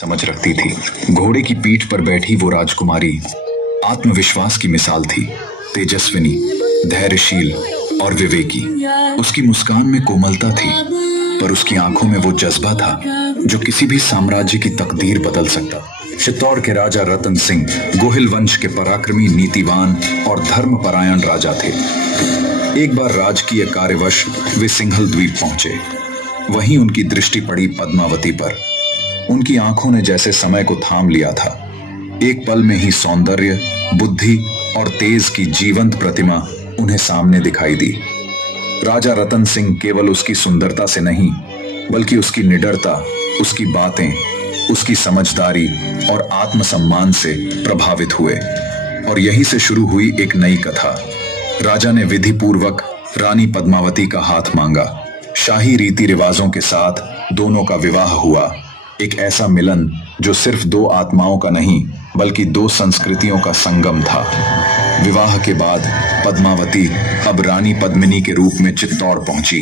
समझ रखती थी। घोड़े की पीठ पर बैठी वो राजकुमारी आत्मविश्वास की मिसाल थी, तेजस्विनी, धैर्यशील और विवेकी। उसकी मुस्कान में कोमलता थी, पर उसकी आंखों में वो जज्बा था जो किसी भी साम्राज्य की तकदीर बदल सकता। चित्तौड़ के राजा रतन सिंह गोहिल वंश के पराक्रमी, नीतिवान और धर्मपरायण राजा थे। एक बार राजकीय कार्यवश वे सिंघल द्वीप पहुंचे। वहीं उनकी दृष्टि पड़ी पद्मावती पर। उनकी आंखों ने जैसे समय को थाम लिया था। एक पल में ही सौंदर्य, बुद्धि और तेज की जीवंत प्रतिमा उन्हें सामने दिखाई दी। राजा रतन सिंह केवल उसकी सुंदरता से नहीं, बल्कि उसकी निडरता, उसकी बातें, उसकी समझदारी और आत्मसम्मान से प्रभावित हुए। और यहीं से शुरू हुई एक नई कथा। राजा ने विधि पूर्वक रानी पद्मावती का हाथ मांगा। शाही रीति रिवाजों के साथ दोनों का विवाह हुआ। एक ऐसा मिलन जो सिर्फ दो आत्माओं का नहीं, बल्कि दो संस्कृतियों का संगम था। विवाह के बाद पद्मावती अब रानी पद्मिनी के रूप में चित्तौड़ पहुंची।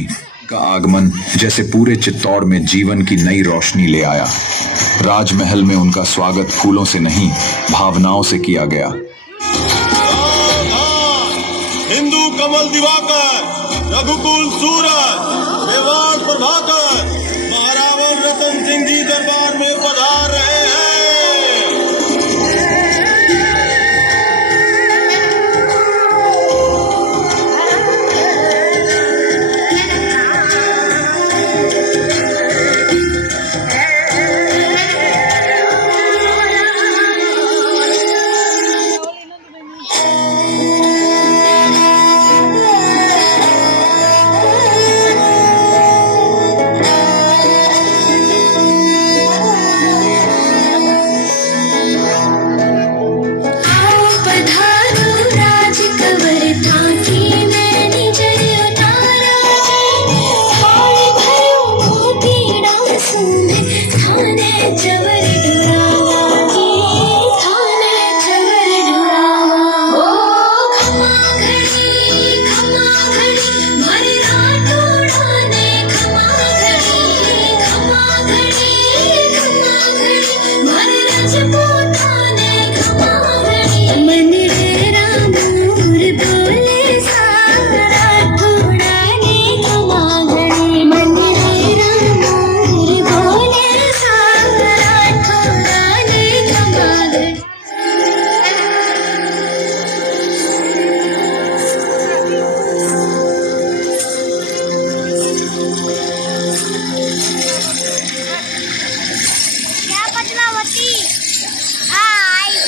का आगमन जैसे पूरे चित्तौड़ में जीवन की नई रोशनी ले आया। राजमहल में उनका स्वागत फूलों से नहीं, भावनाओं से किया गया। हिंदू कमल दिवाकर, रघुकुल सूरज, मेवाड़ प्रभाकर, महारावण रतन सिंह जी दरबार में पधार रहे हैं।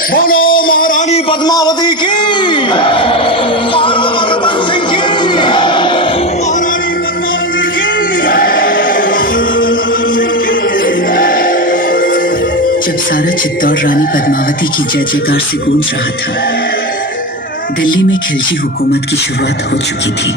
बोलो महारानी पद्मावती की, महाराणा रतन सिंह की, महारानी पद्मावती की। जब सारा चित्तौड़ रानी पद्मावती की जय जयकार से गूंज रहा था, दिल्ली में खिलजी हुकूमत की शुरुआत हो चुकी थी।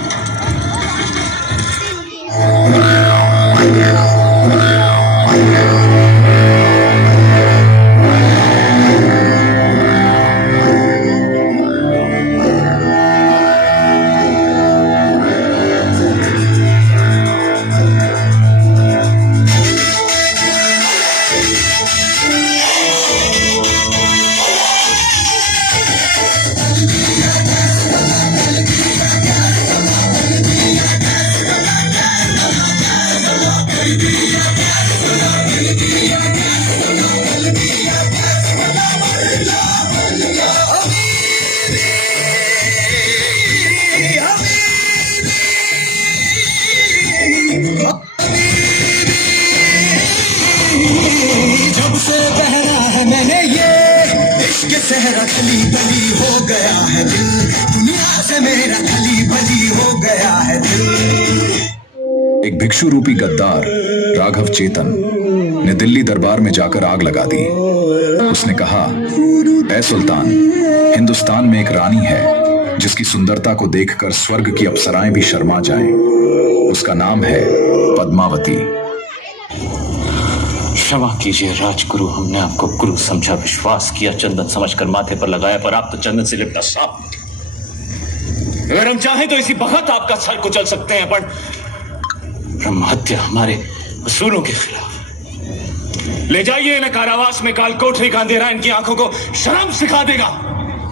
जब से पहना है मैंने ये इश्क सहरा, गली गली हो गया है दिल, दुनिया से मेरा गली बली हो गया है दिल। एक भिक्षु रूपी गद्दार राघव चेतन ने दिल्ली दरबार में जाकर आग लगा दी। उसने कहा, ऐ सुल्तान, हिंदुस्तान में एक रानी है जिसकी सुंदरता को देखकर स्वर्ग की अप्सराएं भी शर्मा जाएं। उसका नाम है पद्मावती। क्षमा कीजिए राजगुरु, हमने आपको गुरु समझा, विश्वास किया, चंदन समझकर माथे पर लगाया, पर आप तो चंदन से लिपटा सांप। अगर हम चाहें तो इसी वक्त आपका सर कुचल सकते हैं, पर ब्रह्म हत्या हमारे असूलों के खिलाफ। ले जाइए इन्हें कारावास में, काल कोठरी का अंधेरा इनकी आंखों को शर्म सिखा देगा।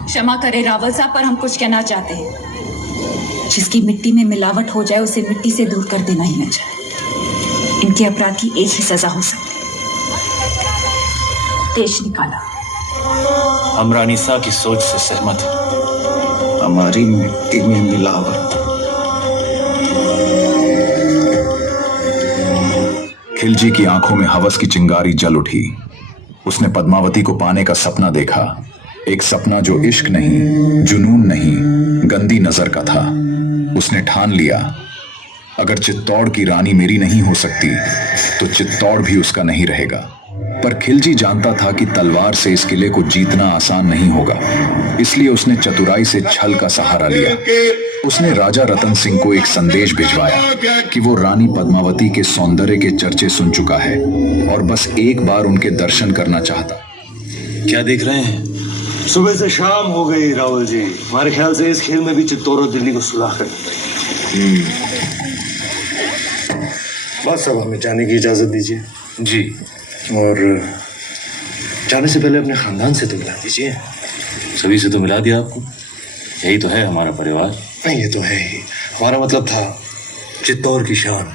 क्षमा करें रावल साहब, पर हम कुछ कहना चाहते हैं। जिसकी मिट्टी में मिलावट हो जाए उसे मिट्टी से दूर कर देना ही न चाहिए। इनके अपराध की एक ही सजा हो सकती है, देश निकाला। हम रानी सा की सोच से सहमत हैं। हमारी मिट्टी में मिलावट। खिलजी की आंखों में हवस की चिंगारी जल उठी। उसने पद्मावती को पाने का सपना देखा, एक सपना जो इश्क नहीं, जुनून नहीं, गंदी नजर का था। उसने ठान लिया, अगर चित्तौड़ की रानी मेरी नहीं हो सकती तो चित्तौड़ भी उसका नहीं रहेगा। पर खिलजी जानता था कि तलवार से इस किले को जीतना आसान नहीं होगा, इसलिए उसने चतुराई से छल का सहारा लिया। उसने राजा रतन सिंह को एक संदेश भिजवाया कि वो रानी पद्मावती के सौंदर्य के चर्चे सुन चुका है और बस एक बार उनके दर्शन करना चाहता। क्या देख रहे हैं? सुबह से शाम हो गई रावल जी, हमारे ख्याल से इस खेल में भी चित्तौड़ और दिल्ली को सुलह कर। बस अब हमें जाने की इजाजत दीजिए जी, और जाने से पहले अपने खानदान से तो मिला दीजिए। सभी से तो मिला दिया आपको, यही तो है हमारा परिवार। नहीं, ये तो है ही, हमारा मतलब था चित्तौड़ की शान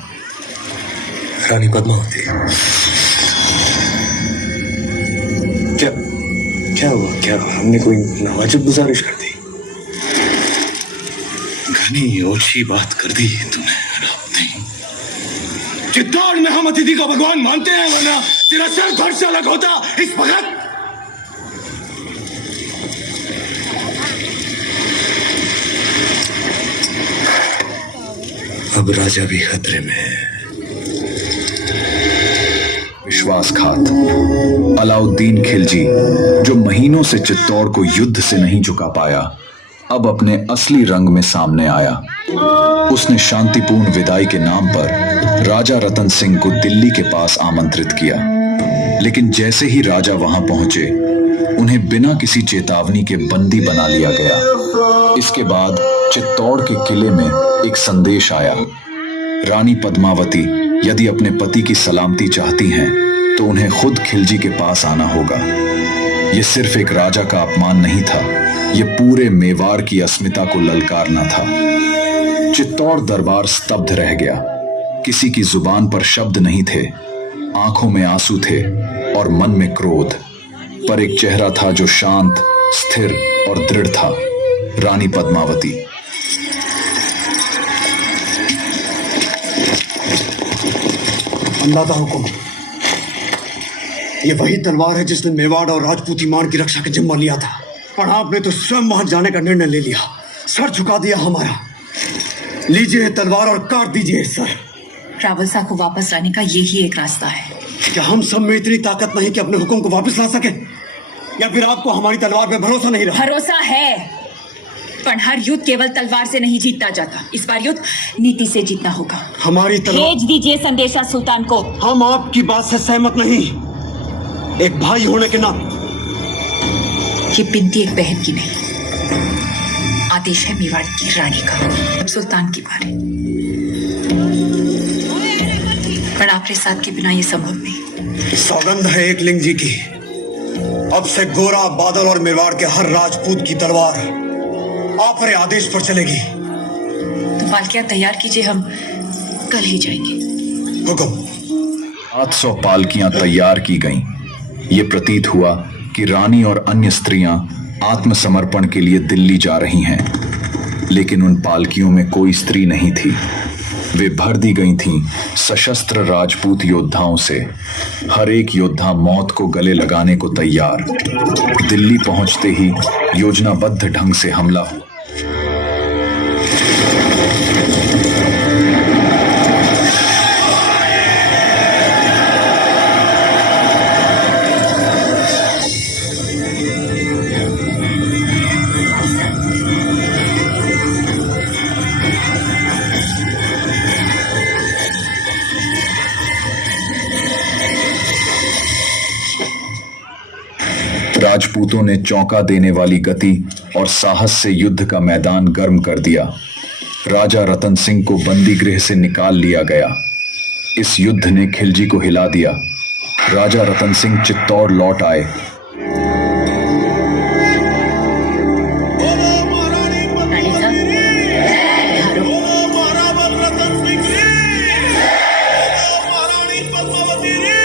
रानी पद्मावती। क्या क्या हुआ? क्या हमने कोई नावाजिब गुजारिश कर दी? घनी ओछी बात कर दी तुमने। चित्तौड़ में हम अतिथि का भगवान मानते हैं, वरना तेरा सर धड़ से अलग होता इस वक्त। अब राजा भी खतरे में है। विश्वासघात। अलाउद्दीन खिलजी, जो महीनों से चित्तौड़ को युद्ध से नहीं झुका पाया, अब अपने असली रंग में सामने आया। उसने शांतिपूर्ण विदाई के नाम पर राजा रतन सिंह को दिल्ली के पास आमंत्रित किया, लेकिन जैसे ही राजा वहां पहुंचे उन्हें बिना किसी चेतावनी के बंदी बना लिया गया। इसके बाद चित्तौड़ के किले में एक संदेश आया, रानी पद्मावती यदि अपने पति की सलामती चाहती हैं तो उन्हें खुद खिलजी के पास आना होगा। यह सिर्फ एक राजा का अपमान नहीं था, यह पूरे मेवाड़ की अस्मिता को ललकारना था। चित्तौड़ दरबार स्तब्ध रह गया, किसी की जुबान पर शब्द नहीं थे, आंखों में आंसू थे और मन में क्रोध। पर एक चेहरा था जो शांत, स्थिर और दृढ़ था, रानी पद्मावती। अंदाजा हुकुम, ये वही तलवार है जिसने मेवाड़ और राजपूती मान की रक्षा का जिम्मा लिया था, और आपने तो स्वयं वहां जाने का निर्णय ले लिया, सर झुका दिया हमारा। लीजिए तलवार और काट दीजिए सर। रावल साहब को वापस लाने का यही एक रास्ता है। क्या हम सब में इतनी ताकत नहीं कि अपने हुक्म को वापस ला सके, या फिर आपको हमारी तलवार पे भरोसा नहीं रहा? भरोसा है, पर हर युद्ध केवल तलवार से नहीं जीता जाता। इस बार युद्ध नीति से जीतना होगा। हमारी तलवार। भेज दीजिए संदेशा सुल्तान को। हम आपकी बात से सहमत नहीं, एक भाई होने के नाते। ये बिनती एक बहन की नहीं, आदेश है मेवाड़ की रानी का, अब सुल्तान की बारी। पर आपके साथ के बिना ये संभव नहीं। सौगंध है एक लिंग जी की, अब से गोरा, बादल और मेवाड़ के हर राजपूत की तलवार आप पर आदेश पर चलेगी। तो पालकियां तैयार कीजिए, हम कल ही जाएंगे। हुक्म। 700 पालकियां तैयार की गईं। ये प्रतीत हुआ कि रानी और अन्य स्त्रियां आत्मसमर्पण के लिए दिल्ली जा रही हैं, लेकिन उन पालकियों में कोई स्त्री नहीं थी। वे भर दी गई थीं सशस्त्र राजपूत योद्धाओं से, हर एक योद्धा मौत को गले लगाने को तैयार। दिल्ली पहुंचते ही योजनाबद्ध ढंग से हमला हुआ। राजपूतों ने चौंका देने वाली गति और साहस से युद्ध का मैदान गर्म कर दिया। राजा रतन सिंह को बंदी गृह से निकाल लिया गया। इस युद्ध ने खिलजी को हिला दिया। राजा रतन सिंह चित्तौड़ लौट आए। बोलो महारानी पद्मावती री, बोलो महाराजा रतन सिंह री, बोलो महारानी पद्मावती री।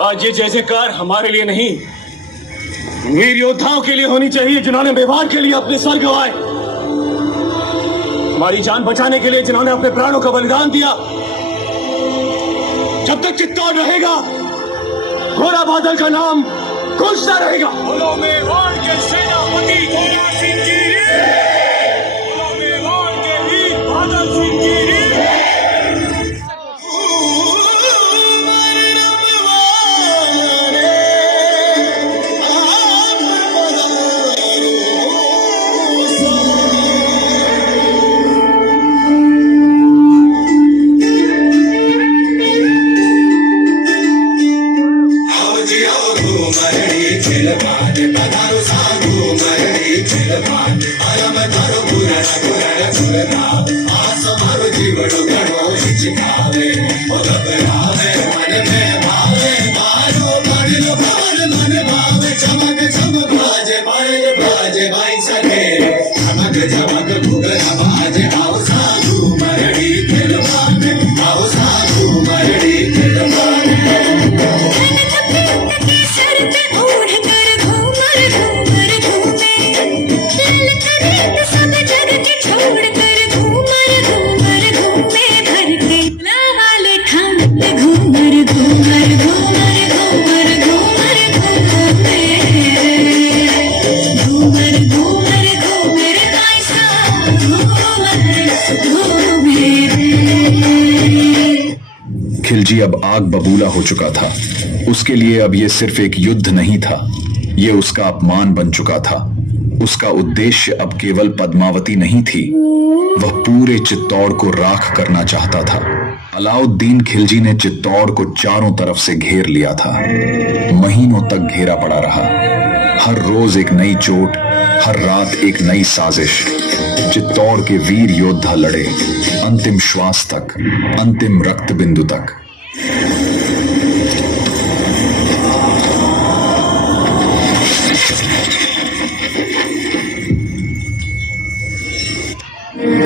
आज ये जय जयकार हमारे लिए नहीं, वीर योद्धाओं के लिए होनी चाहिए जिन्होंने मेवाड़ के लिए अपने सर गंवाए, हमारी जान बचाने के लिए जिन्होंने अपने प्राणों का बलिदान दिया। जब तक चित्तौड़ रहेगा, घोड़ा बादल का नाम गूंजता रहेगा। बोलो मेवाड़ के सेनापति घोड़ा सिंह जी रे, बोलो मेवाड़ के वीर बादल सिंह जी रे। खिलजी अब आग बबूला हो चुका था। उसके लिए अब ये सिर्फ एक युद्ध नहीं था, ये उसका अपमान बन चुका था। उसका उद्देश्य अब केवल पद्मावती नहीं थी, वह पूरे चित्तौड़ को राख करना चाहता था। अलाउद्दीन खिलजी ने चित्तौड़ को चारों तरफ से घेर लिया था। महीनों तक घेरा पड़ा रहा। हर रोज एक नई चोट, हर रात एक नई साजिश। चित्तौड़ के वीर योद्धा लड़े, अंतिम श्वास तक, अंतिम रक्त बिंदु तक।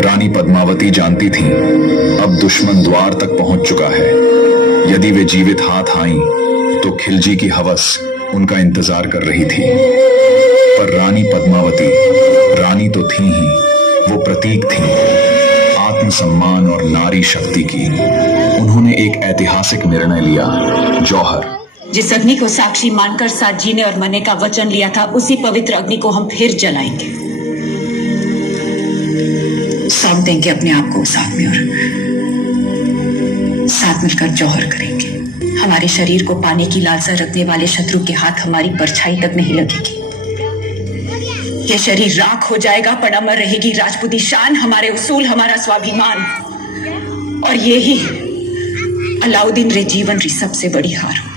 रानी पद्मावती जानती थीं, अब दुश्मन द्वार तक पहुंच चुका है। यदि वे जीवित हाथ आईं, तो खिलजी की हवस उनका इंतजार कर रही थी। पर रानी पद्मावती रानी तो थी ही, वो प्रतीक थी आत्मसम्मान और नारी शक्ति की। उन्होंने एक ऐतिहासिक निर्णय लिया, जौहर। जिस अग्नि को साक्षी मानकर साथ जीने और मरने का वचन लिया था, उसी पवित्र अग्नि को हम फिर जलाएंगे। सौंप देंगे अपने आप को उस आग में और साथ मिलकर जौहर करेंगे। हमारे शरीर को पाने की लालसा रखने वाले शत्रु के हाथ हमारी परछाई तक नहीं लगेगी। ये शरीर राख हो जाएगा, पर अमर रहेगी राजपूती शान, हमारे उसूल, हमारा स्वाभिमान। और ये ही अलाउद्दीन रे जीवन की सबसे बड़ी हार होगी।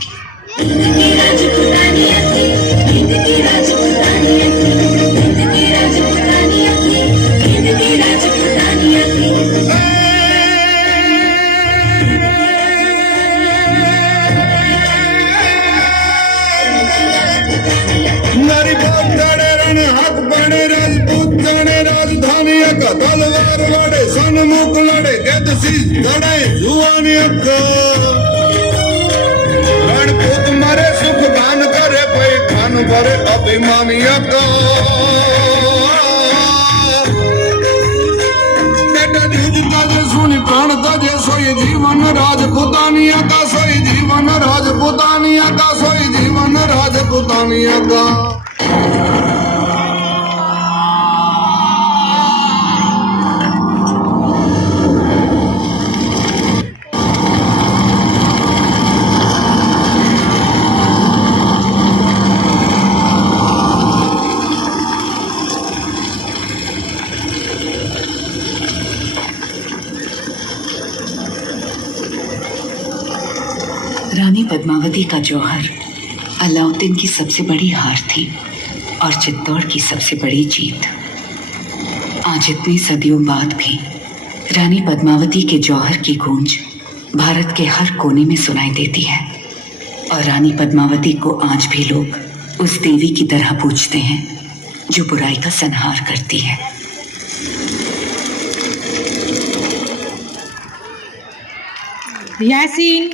तलवार वाड़े सन्मुख लड़े सी लड़े जुआनी रणपूत मरे सुख गान करे पै खान भरे अभिमानी सुनी प्राण तजे सोई जीवन राजपुतानिया का, सोई जीवन राजपुतानिया का, सोई जीवन राजपुतानिया का। रानी पद्मावती का जौहर अलाउद्दीन की सबसे बड़ी हार थी और चित्तौड़ की सबसे बड़ी जीत। आज इतनी सदियों बाद भी रानी पद्मावती के जौहर की गूंज भारत के हर कोने में सुनाई देती है और रानी पद्मावती को आज भी लोग उस देवी की तरह पूजते हैं जो बुराई का संहार करती है। यासीन